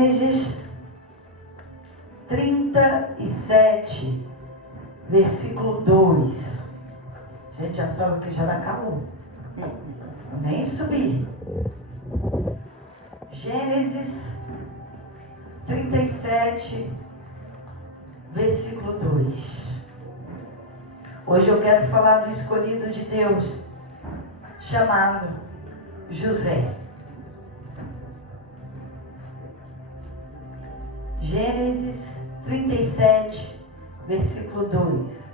Gênesis 37, versículo 2. Gente, já sobe que já dá calor. Nem subir. Gênesis 37, versículo 2. Hoje eu quero falar do escolhido de Deus, chamado José. Gênesis 37, versículo 2.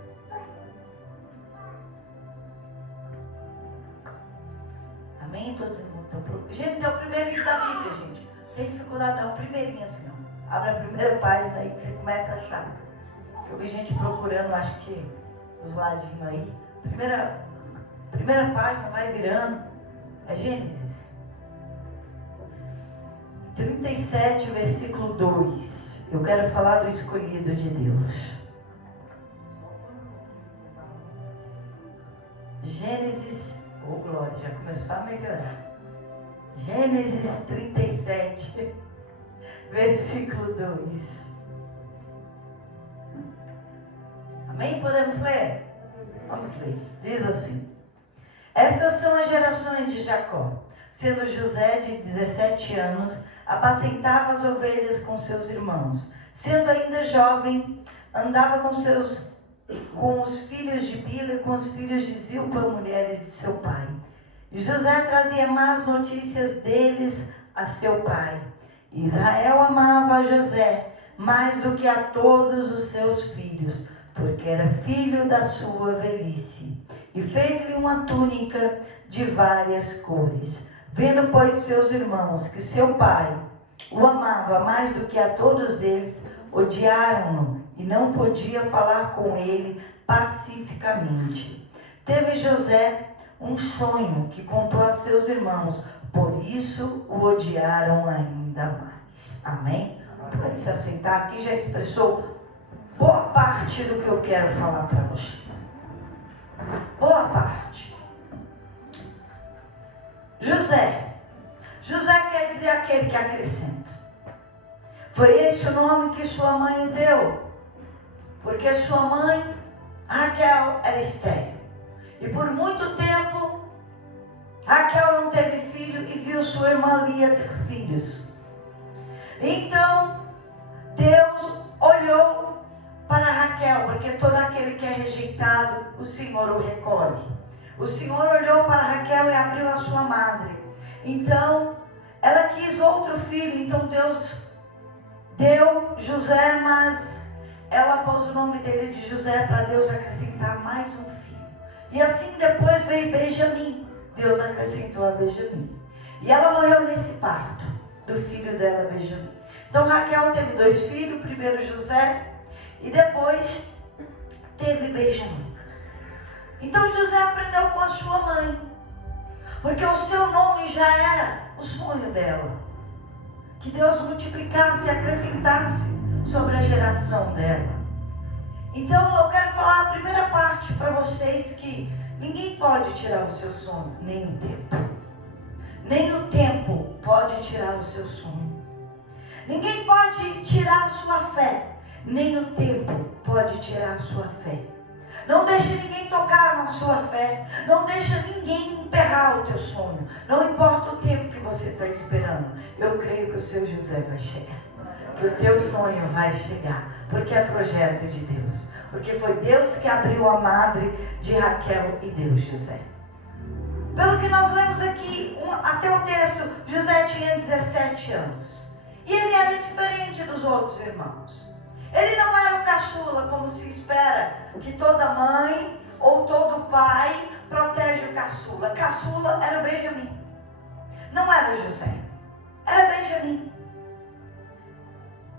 Amém? Todos estão prontos? Gênesis é o primeiro livro da Bíblia, gente. Não tem dificuldade não, primeirinho assim, ó. Abre a primeira página aí que você começa a achar. Eu vi gente procurando, acho que os ladinhos aí. Primeira página, vai virando. É Gênesis 37, versículo 2. Eu quero falar do escolhido de Deus. Gênesis, oh glória, já começou a melhorar. Gênesis 37, versículo 2. Amém? Podemos ler? Vamos ler. Diz assim: Estas são as gerações de Jacó. Sendo José de 17 anos, apacentava as ovelhas com seus irmãos. Sendo ainda jovem, andava com os filhos de Bila e com os filhos de Zilpa, mulheres de seu pai. E José trazia más notícias deles a seu pai. Israel amava a José mais do que a todos os seus filhos, porque era filho da sua velhice. E fez-lhe uma túnica de várias cores. Vendo, pois, seus irmãos que seu pai o amava mais do que a todos eles, odiaram-no e não podia falar com ele pacificamente. Teve José um sonho que contou a seus irmãos, por isso o odiaram ainda mais. Amém? Pode se assentar aqui, já expressou boa parte do que eu quero falar para você. Boa parte. José quer dizer aquele que acrescenta. Foi esse o nome que sua mãe o deu, porque sua mãe, Raquel, era estéril. E por muito tempo, Raquel não teve filho e viu sua irmã Lia ter filhos. Então, Deus olhou para Raquel, porque todo aquele que é rejeitado, o Senhor o recolhe. O Senhor olhou para Raquel e abriu a sua madre. Então, ela quis outro filho, então Deus deu José, mas ela pôs o nome dele de José para Deus acrescentar mais um filho. E assim depois veio Benjamim. Deus acrescentou a Benjamim. E ela morreu nesse parto do filho dela, Benjamim. Então Raquel teve 2 filhos, primeiro José e depois teve Benjamim. Então José aprendeu com a sua mãe, porque o seu nome já era o sonho dela. Que Deus multiplicasse e acrescentasse sobre a geração dela. Então eu quero falar a primeira parte para vocês, que ninguém pode tirar o seu sonho, nem o tempo. Nem o tempo pode tirar o seu sonho. Ninguém pode tirar a sua fé, nem o tempo pode tirar a sua fé. Não deixe ninguém tocar na sua fé. Não deixe ninguém emperrar o teu sonho. Não importa o tempo que você está esperando. Eu creio que o seu José vai chegar. Que o teu sonho vai chegar. Porque é projeto de Deus. Porque foi Deus que abriu a madre de Raquel e deu José. Pelo que nós lemos aqui, até o texto, José tinha 17 anos. E ele era diferente dos outros irmãos. Ele não era o caçula, como se espera que toda mãe ou todo pai protege o caçula. Caçula era Benjamim. Não era José. Era Benjamim.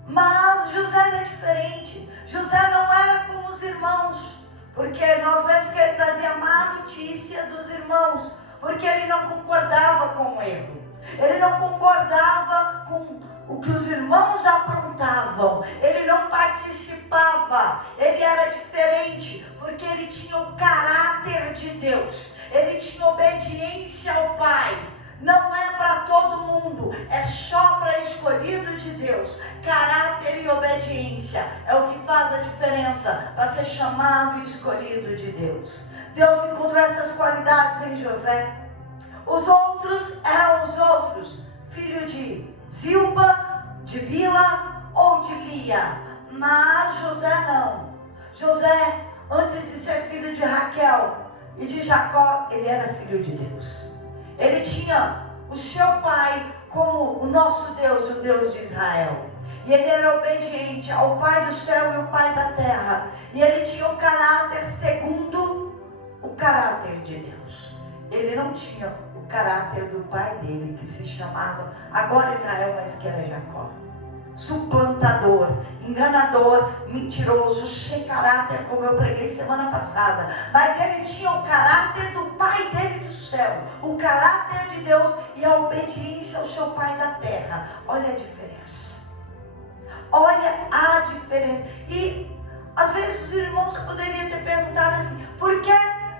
Mas José era diferente. José não era como os irmãos. Porque nós lemos que ele trazia má notícia dos irmãos. Porque ele não concordava com o erro. Ele não concordava com o que os irmãos aprontavam. Ele não participava. Ele era diferente, porque ele tinha o caráter de Deus. Ele tinha obediência ao Pai. Não é para todo mundo, é só para escolhidos escolhido de Deus. Caráter e obediência é o que faz a diferença para ser chamado e escolhido de Deus. Deus encontrou essas qualidades em José. Os outros eram os outros, filho de Zilpa, de Bila ou de Lia. Mas José não. José, antes de ser filho de Raquel e de Jacó, ele era filho de Deus. Ele tinha o seu pai como o nosso Deus, o Deus de Israel. E ele era obediente ao Pai do céu e o Pai da terra. E ele tinha um caráter segundo o caráter de Deus. Ele não tinha o caráter do pai dele, que se chamava agora Israel, mas que era Jacó. Suplantador, enganador, mentiroso, sem caráter, como eu preguei semana passada. Mas ele tinha o caráter do pai dele do céu, o caráter de Deus e a obediência ao seu pai da terra. Olha a diferença. Olha a diferença. E às vezes os irmãos poderiam ter perguntado assim: por que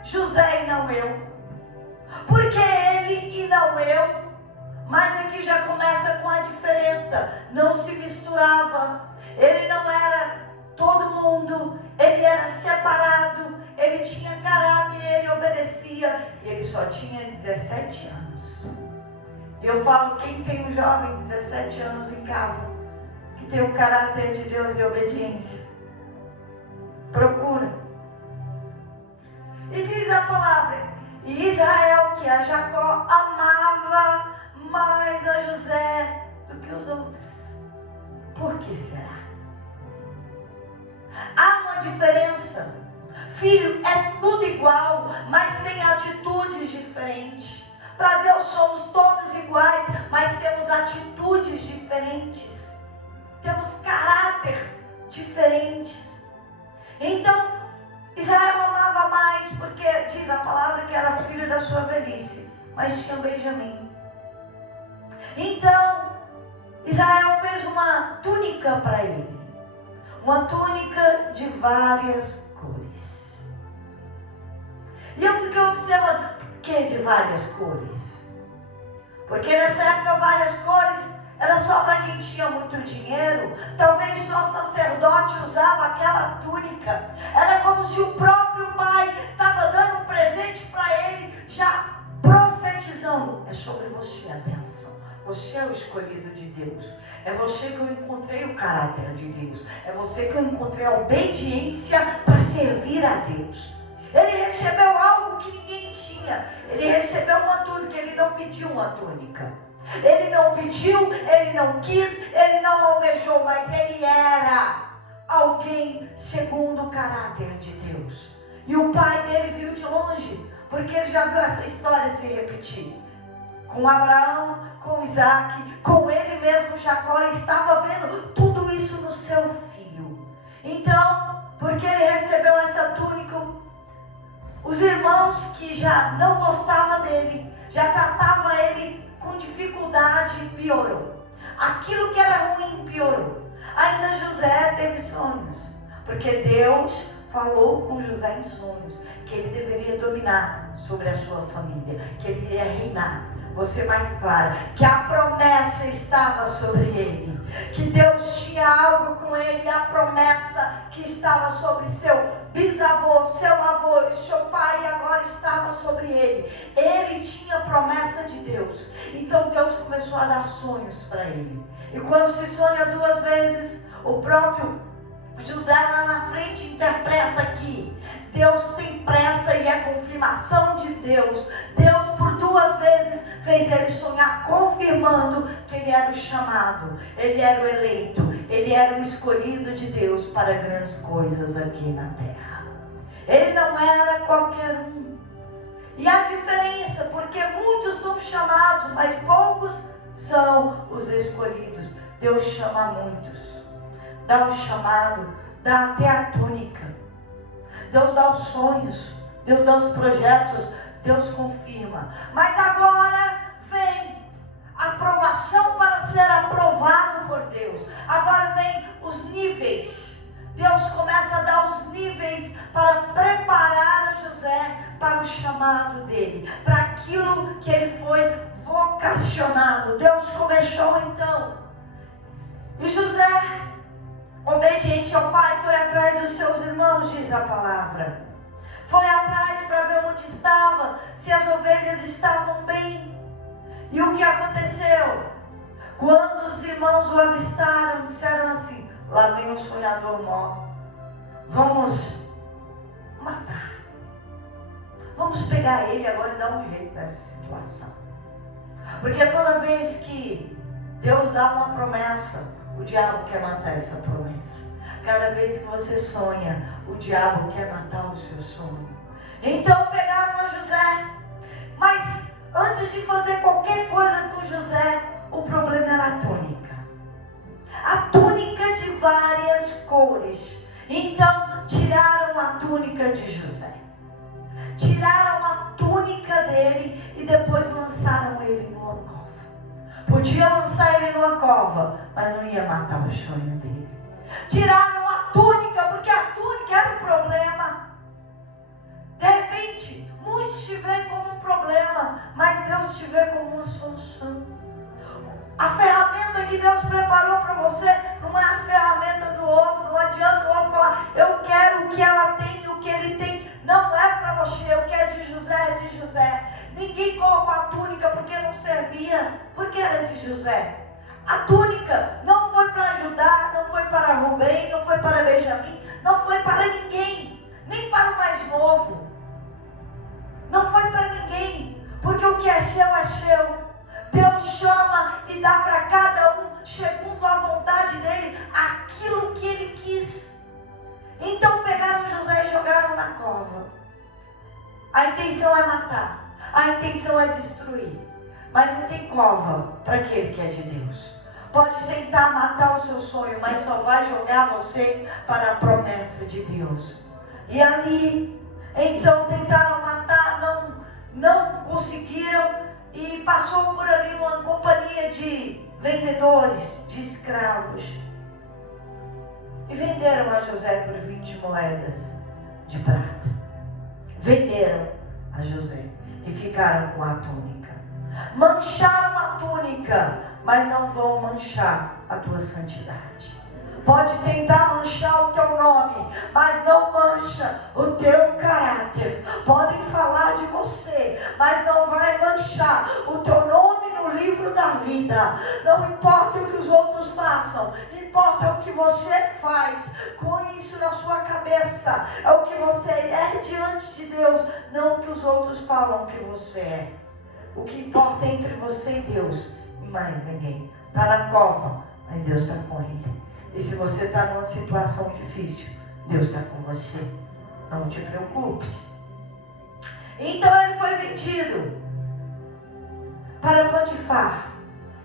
José e não eu? Por que ele e não eu? Mas aqui já começa com a diferença. Não se misturava. Ele não era todo mundo. Ele era separado. Ele tinha caráter, ele obedecia. Ele só tinha 17 anos. E eu falo, quem tem um jovem de 17 anos em casa, que tem o caráter de Deus e obediência, procura. E diz a palavra: e Israel, que a Jacó amava mais a José do que os outros. Por que será? Há uma diferença. Filho, é tudo igual, mas tem atitudes diferentes. Para Deus somos todos iguais, mas temos atitudes diferentes. Temos caráter diferentes. Então, Israel amava mais, porque diz a palavra que era filho da sua velhice, mas tinha Benjamim. Então, Israel fez uma túnica para ele. Uma túnica de várias cores. E eu fiquei observando, por que de várias cores? Porque nessa época várias cores era só para quem tinha muito dinheiro. Talvez só sacerdote usava aquela túnica. Era como se o próprio pai estava dando um presente para ele, já profetizando: é sobre você a bênção. Você é o escolhido de Deus. É você que eu encontrei o caráter de Deus. É você que eu encontrei a obediência para servir a Deus. Ele recebeu algo que ninguém tinha. Ele recebeu uma túnica. Ele não pediu uma túnica. Ele não pediu, ele não quis, ele não almejou, mas ele era alguém segundo o caráter de Deus. E o pai dele viu de longe, porque ele já viu essa história se repetir. Com Abraão, com Isaac, com ele mesmo, Jacó, estava vendo tudo isso no seu filho. Então, porque ele recebeu essa túnica, os irmãos que já não gostavam dele, já tratavam ele com dificuldade, piorou. Aquilo que era ruim piorou. Ainda José teve sonhos, porque Deus falou com José em sonhos que ele deveria dominar sobre a sua família, que ele iria reinar. Você mais clara, que a promessa estava sobre ele, que Deus tinha algo com ele, a promessa que estava sobre seu bisavô, seu avô e seu pai agora estava sobre ele. Ele tinha promessa de Deus. Então Deus começou a dar sonhos para ele. E quando se sonha duas vezes, o próprio José lá na frente interpreta aqui: Deus tem pressa e é confirmação de Deus. Deus por duas vezes fez ele sonhar, confirmando que ele era o chamado, ele era o eleito, ele era o escolhido de Deus para grandes coisas aqui na terra. Ele não era qualquer um. E há diferença, porque muitos são chamados, mas poucos são os escolhidos. Deus chama muitos, dá o chamado, dá até a túnica. Deus dá os sonhos, Deus dá os projetos, Deus confirma. Mas agora vem a aprovação para ser aprovado por Deus. Agora vem os níveis. Deus começa a dar os níveis para preparar a José para o chamado dele, para aquilo que ele foi vocacionado. Deus começou então Obediente ao pai, foi atrás dos seus irmãos, diz a palavra. Foi atrás para ver onde estava, se as ovelhas estavam bem. E o que aconteceu? Quando os irmãos o avistaram, disseram assim: lá vem o sonhador mor. Vamos matar. Vamos pegar ele agora e dar um jeito nessa situação. Porque toda vez que Deus dá uma promessa, o diabo quer matar essa promessa. Cada vez que você sonha, o diabo quer matar o seu sonho. Então pegaram a José. Mas antes de fazer qualquer coisa com José, o problema era a túnica. A túnica de várias cores. Então tiraram a túnica de José. Tiraram a túnica dele e depois lançaram ele numa cova. Podia lançar ele numa cova, mas não ia matar o sonho dele. Tiraram a túnica, porque a túnica era o problema. De repente, muitos te veem como um problema, mas Deus te vê como uma solução. A ferramenta que Deus preparou para você não é a ferramenta do outro. Não adianta o outro falar: eu quero o que ela tem e o que ele tem. Não é para você. O que é de José é de José. Ninguém colocou a túnica porque não servia, porque era de José. A túnica não foi para ajudar, não foi para Rubem, não foi para Benjamim, não foi para ninguém, nem para o mais novo. Não foi para ninguém, porque o que é seu. Deus chama e dá para cada um, segundo a vontade dele, aquilo que ele quis. Então pegaram José e jogaram na cova. A intenção é matar, a intenção é destruir. Mas não tem cova para aquele que é de Deus. Pode tentar matar o seu sonho, mas só vai jogar você para a promessa de Deus. E ali, então tentaram matar, não conseguiram. E passou por ali uma companhia de vendedores, de escravos. E venderam a José por 20 moedas de prata. Venderam a José e ficaram com a túnica. Mancharam a túnica, mas não vão manchar a tua santidade. Pode tentar manchar o teu nome, mas não mancha o teu caráter. Podem falar de você, mas não vai manchar o teu nome no livro da vida. Não importa o que os outros façam, importa o que você faz com isso na sua cabeça. É o que você é diante de Deus, não o que os outros falam que você é. O que importa é entre você e Deus, e mais ninguém. Está na cova, mas Deus está com ele. E se você está numa situação difícil, Deus está com você. Não te preocupes. Então ele foi vendido para Potifar,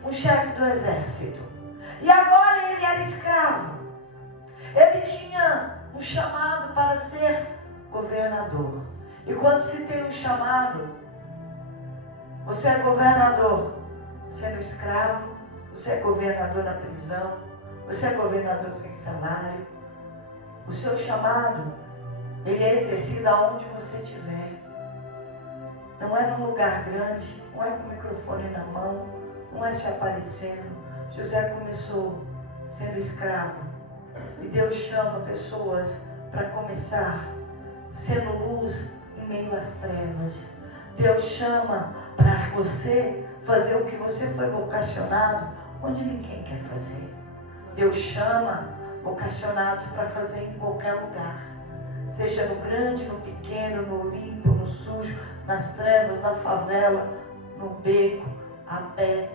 um chefe do exército. E agora ele era escravo. Ele tinha um chamado para ser governador. E quando se tem um chamado, você é governador sendo escravo, você é governador na prisão, você é governador sem salário. O seu chamado, ele é exercido aonde você estiver. Não é num lugar grande, não é com o microfone na mão, não é se aparecendo. José começou sendo escravo. E Deus chama pessoas para começar sendo luz em meio às trevas. Deus chama para você fazer o que você foi vocacionado, onde ninguém quer fazer. Deus chama vocacionados para fazer em qualquer lugar. Seja no grande, no pequeno, no limpo, no sujo, nas trevas, na favela, no beco, a pé,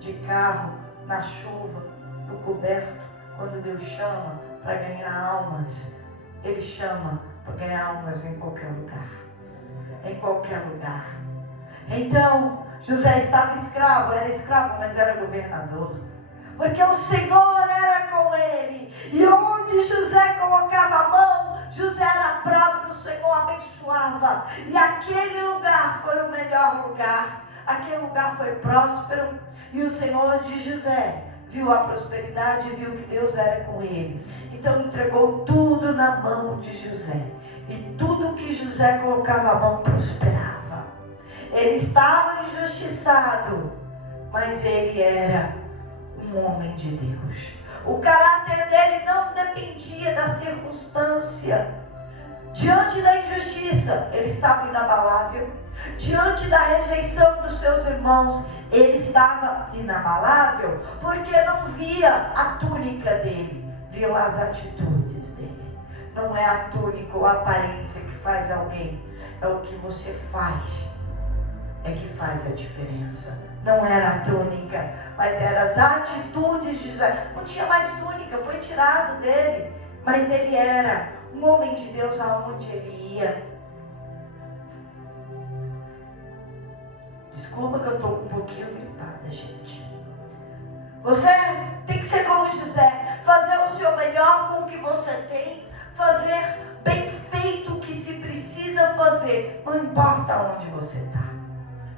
de carro, na chuva, no coberto. Quando Deus chama para ganhar almas, Ele chama para ganhar almas em qualquer lugar. Em qualquer lugar. Então, José estava escravo, era escravo, mas era governador. Porque o Senhor era com ele. E onde José colocava a mão, José era próspero, o Senhor abençoava. E aquele lugar foi o melhor lugar. Aquele lugar foi próspero. E o Senhor de José viu a prosperidade e viu que Deus era com ele. Então entregou tudo na mão de José. E tudo que José colocava a mão prosperava. Ele estava injustiçado, mas ele era um homem de Deus. O caráter dele não dependia da circunstância. Diante da injustiça, ele estava inabalável. Diante da rejeição dos seus irmãos, ele estava inabalável, porque não via a túnica dele, viam as atitudes dele. Não é a túnica ou a aparência que faz alguém, é o que você faz, é que faz a diferença. Não era a túnica, mas eram as atitudes de José. Não tinha mais túnica, foi tirado dele, mas ele era um homem de Deus aonde ele ia. Desculpa que eu estou um pouquinho gritada, gente. Você tem que ser como José, fazer o seu melhor com o que você tem, fazer bem feito o que se precisa fazer, não importa onde você está.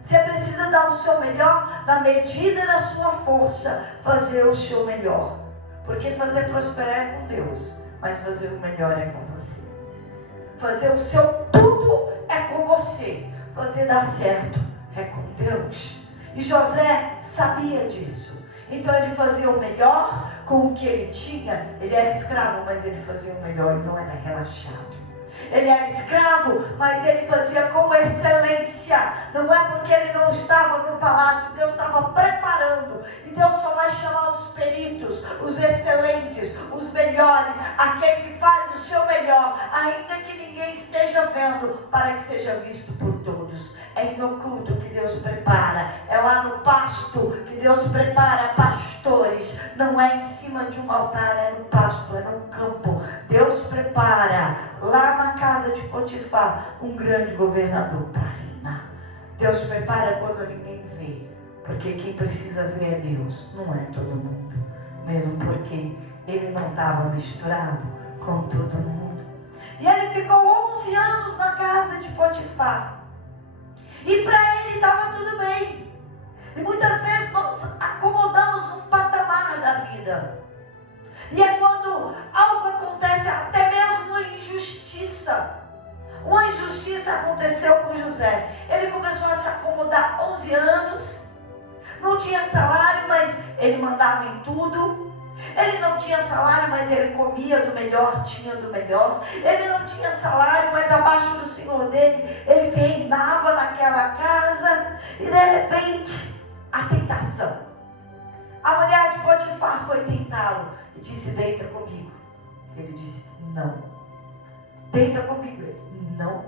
Você precisa dar o seu melhor na medida da sua força, fazer o seu melhor. Porque fazer prosperar é com Deus, mas fazer o melhor é com você. Fazer o seu tudo é com você, fazer dar certo é com Deus. E José sabia disso. Então ele fazia o melhor com o que ele tinha. Ele era escravo, mas ele fazia o melhor, ele não era relaxado. Ele era escravo, mas ele fazia com excelência. Não é porque ele não estava no palácio, Deus estava preparando. E Deus só vai chamar os peritos, os excelentes, os melhores, aquele que faz o seu melhor, ainda que ninguém esteja vendo, para que seja visto por todos. É no culto que Deus prepara, é lá no pasto que Deus prepara pastores. Não é em cima de um altar, é no pasto, é no campo. Deus prepara lá na casa de Potifar um grande governador para reinar. Deus prepara quando ninguém vê, porque quem precisa ver é Deus, não é todo mundo. Mesmo porque ele não estava misturado com todo mundo. E ele ficou 11 anos na casa de Potifar. E para ele estava tudo bem. E muitas vezes nós acomodamos um patamar da vida. E é quando algo acontece, até mesmo uma injustiça. Uma injustiça aconteceu com José. Ele começou a se acomodar 11 anos. Não tinha salário, mas ele mandava em tudo. Ele não tinha salário, mas ele comia do melhor, tinha do melhor. Ele não tinha salário, mas abaixo do senhor dele, ele reinava naquela casa. E de repente, a tentação. A mulher de Potifar foi tentá-lo e disse: deita comigo. Ele disse: não. Deita comigo. Ele: não.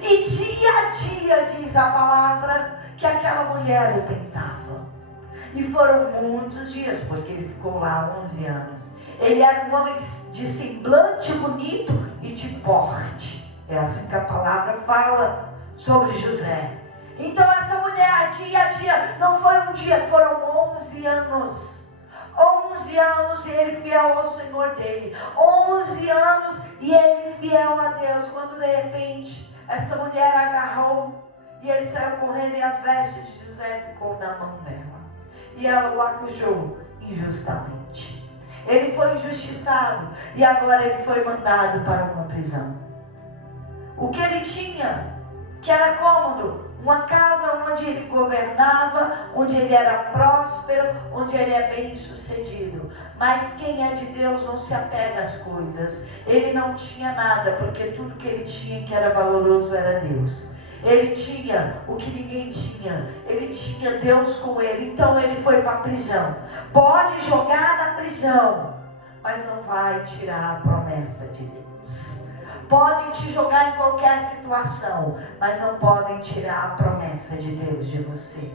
E dia a dia, diz a palavra, que aquela mulher o tentava. E foram muitos dias, porque ele ficou lá 11 anos. Ele era um homem de semblante bonito e de porte. É assim que a palavra fala sobre José. Então essa mulher, dia a dia, não foi um dia, foram 11 anos. 11 anos e ele fiel ao Senhor dele. 11 anos e ele fiel a Deus. Quando de repente essa mulher agarrou e ele saiu correndo e as vestes de José ficou na mão dela. E ela o acusou injustamente. Ele foi injustiçado e agora ele foi mandado para uma prisão. O que ele tinha, que era cômodo, uma casa onde ele governava, onde ele era próspero, onde ele é bem sucedido. Mas quem é de Deus não se apega às coisas. Ele não tinha nada, porque tudo que ele tinha que era valoroso era Deus. Ele tinha o que ninguém tinha. Ele tinha Deus com ele. Então ele foi para a prisão. Pode jogar na prisão, mas não vai tirar a promessa de Deus. Podem te jogar em qualquer situação, mas não podem tirar a promessa de Deus de você.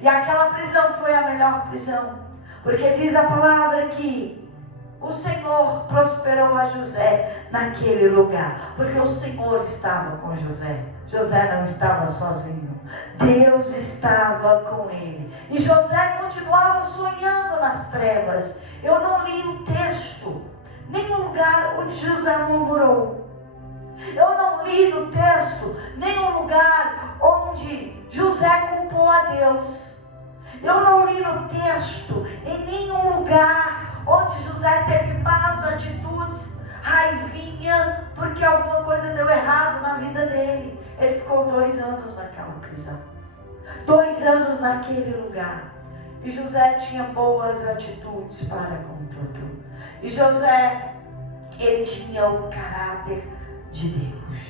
E aquela prisão foi a melhor prisão, porque diz a palavra que o Senhor prosperou a José naquele lugar, porque o Senhor estava com José. José não estava sozinho, Deus estava com ele. E José continuava sonhando nas trevas. Eu não li o texto, nenhum lugar onde José murmurou. Eu não li no texto nenhum lugar onde José culpou a Deus. Eu não li no texto em nenhum lugar onde José teve más atitudes, raivinha, porque alguma coisa deu errado na vida dele. Ele ficou 2 anos naquela prisão, 2 anos naquele lugar. E José tinha boas atitudes para com tudo. E José Ele tinha o caráter de Deus.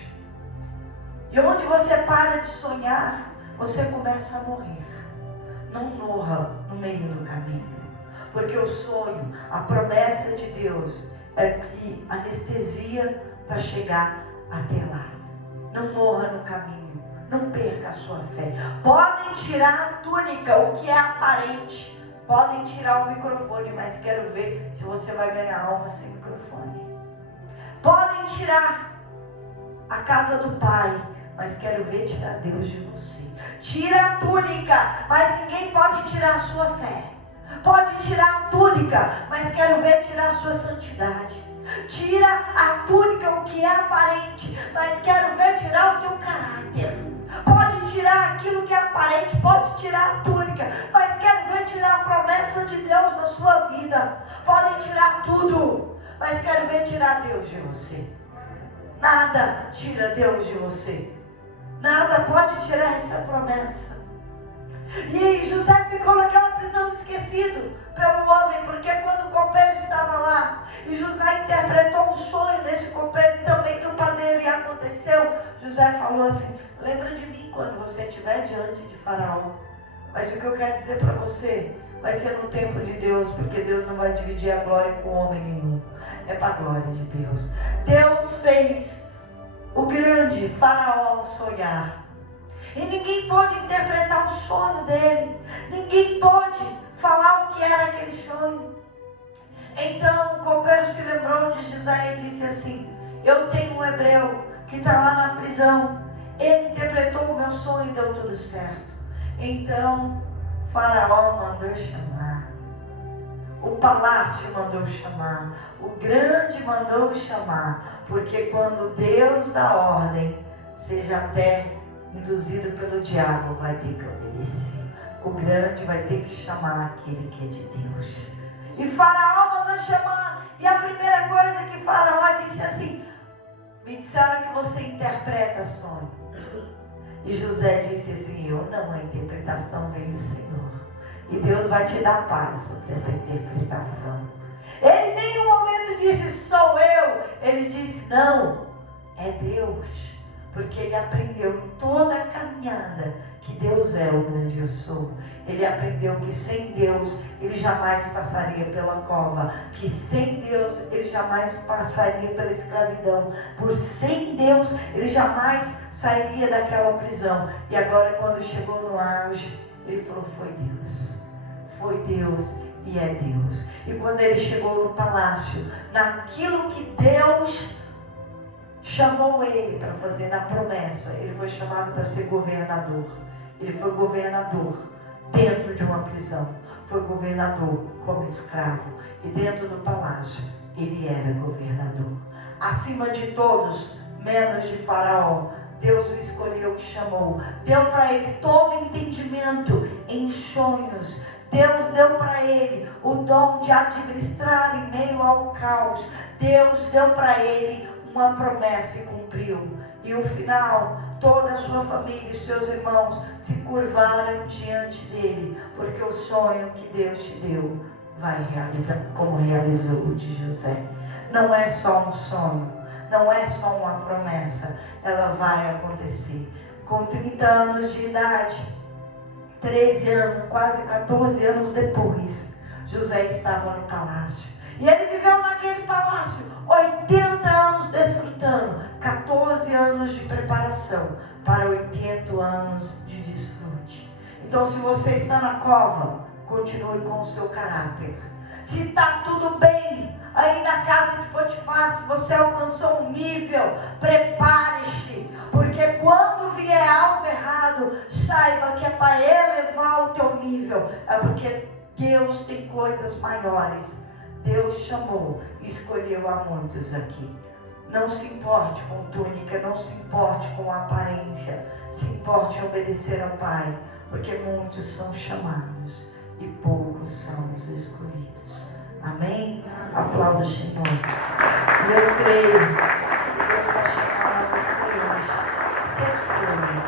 E onde você para de sonhar, você começa a morrer. Não morra no meio do caminho. Porque o sonho, a promessa de Deus é que anestesia para chegar até lá. Não morra no caminho. Não perca a sua fé. Podem tirar a túnica, o que é aparente. Podem tirar o microfone, mas quero ver se você vai ganhar alma sem microfone. Podem tirar a casa do pai, mas quero ver tirar Deus de você. Tira a túnica, mas ninguém pode tirar a sua fé. Pode tirar a túnica, mas quero ver tirar a sua santidade. Tira a túnica, o que é aparente, mas quero ver tirar o teu caráter. Pode tirar aquilo que é aparente, pode tirar a túnica, mas quero ver tirar a promessa de Deus na sua vida. Podem tirar tudo, mas quero ver tirar Deus de você. Nada tira Deus de você. Nada pode tirar essa promessa. E José ficou naquela prisão esquecido pelo homem, porque quando o copeiro estava lá, e José interpretou o sonho desse copeiro e também do padeiro, e aconteceu, José falou assim: lembra de mim quando você estiver diante de Faraó. Mas o que eu quero dizer para você, vai ser no tempo de Deus, porque Deus não vai dividir a glória com homem nenhum. É para a glória de Deus. Deus fez o grande Faraó sonhar. E ninguém pode interpretar o sonho dele. Ninguém pode falar o que era aquele sonho. Então o copeiro se lembrou de José e disse assim: eu tenho um hebreu que está lá na prisão. Ele interpretou o meu sonho e deu tudo certo. Então Faraó mandou chamar. O palácio mandou chamar. O grande mandou chamar. Porque quando Deus dá ordem, seja até induzido pelo diabo, vai ter que obedecer. O grande vai ter que chamar aquele que é de Deus. E Faraó mandou chamar. E a primeira coisa que Faraó disse assim: me disseram que você interpreta sonho. E José disse assim: eu não, a interpretação vem do Senhor. E Deus vai te dar paz sobre essa interpretação. Ele em nenhum momento disse: sou eu. Ele disse: não, é Deus. Porque ele aprendeu em toda a caminhada que Deus é o grande eu sou. Ele aprendeu que sem Deus ele jamais passaria pela cova. Que sem Deus ele jamais passaria pela escravidão. Por sem Deus ele jamais sairia daquela prisão. E agora quando chegou no auge, ele falou: foi Deus. Foi Deus e é Deus. E quando ele chegou no palácio, naquilo que Deus chamou ele para fazer na promessa, ele foi chamado para ser governador. Ele foi governador dentro de uma prisão. Foi governador como escravo. E dentro do palácio, ele era governador. Acima de todos, menos de Faraó, Deus o escolheu e chamou. Deu para ele todo entendimento em sonhos. Deus deu para ele o dom de administrar em meio ao caos. Deus deu para ele uma promessa e cumpriu. E o final, toda a sua família e seus irmãos se curvaram diante dele, porque o sonho que Deus te deu vai realizar, como realizou o de José. Não é só um sonho, não é só uma promessa, ela vai acontecer. Com 30 anos de idade, 13 anos, quase 14 anos depois, José estava no palácio. E ele viveu naquele palácio 80 anos desfrutando, 14 anos de preparação para 80 anos de desfrute. Então, se você está na cova, continue com o seu caráter. Se está tudo bem aí na casa de Potifar, se você alcançou um nível, prepare-se, porque quando vier algo errado, saiba que é para elevar o teu nível, é porque Deus tem coisas maiores. Deus chamou e escolheu a muitos aqui. Não se importe com túnica, não se importe com aparência, se importe em obedecer ao Pai, porque muitos são chamados e poucos são os escolhidos. Amém? Aplauda o Senhor. Eu creio que Deus vai chamar você hoje. Se escolha.